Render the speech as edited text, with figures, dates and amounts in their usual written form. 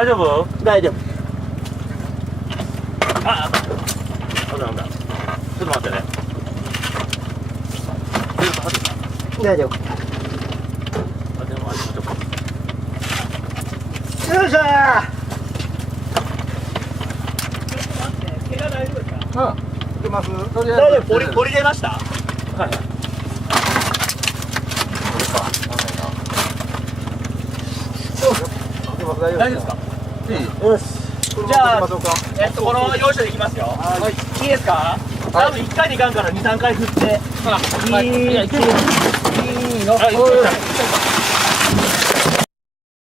大丈夫？大丈夫。あ、危ない危ない。ちょっと待ってね。大丈夫。あ、でもあれちょっと。よいしょー。怪我大丈夫ですか？うん。いけます。大丈夫。ポリ出ました？はいはい。これか。大大丈夫ですか？よし。じゃあ、この用意書でいきますよ。はい。いいですか？多分1回でいかんから2、3回振って。はい。いいの。はい。